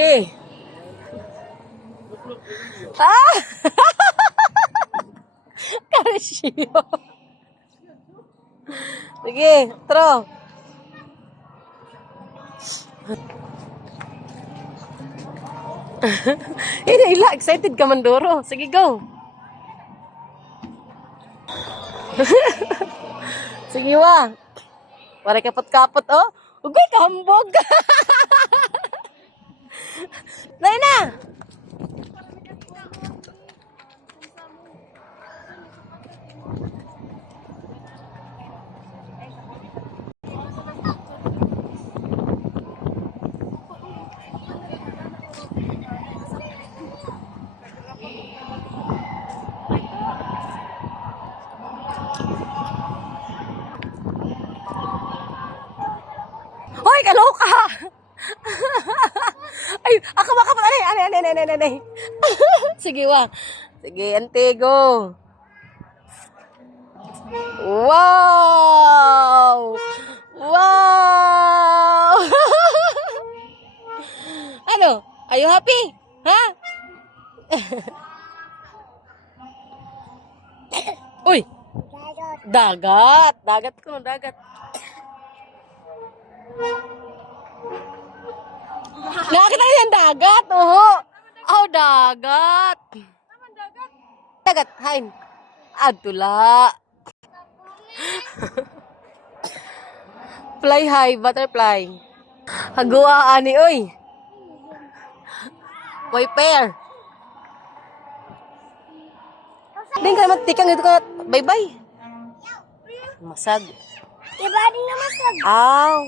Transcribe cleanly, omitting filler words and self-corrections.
Sige. Ah! Karisyo. Sige, throw. Ila, excited ka Mandoro. Sige, go. Sige, wa. Para kapot-kapot, oh. Ugay, kahambog. Dahil na. Hoy, kaloka! Ay, ako. Anay. Sige, wa. Sige, ante, go. Wow! Wow! Ano? Are you happy? Ha? Uy! Dagat. Dagat ko, dagat. Nakakita niyo yung dagat, oh. Oh, dagat. Dagat, hain. Adula. Fly high, butterfly. Hagua ani, oy. Boy pair. Ding ka matikang ito ka. Bye-bye. Masag. Iba din na masag. Aw.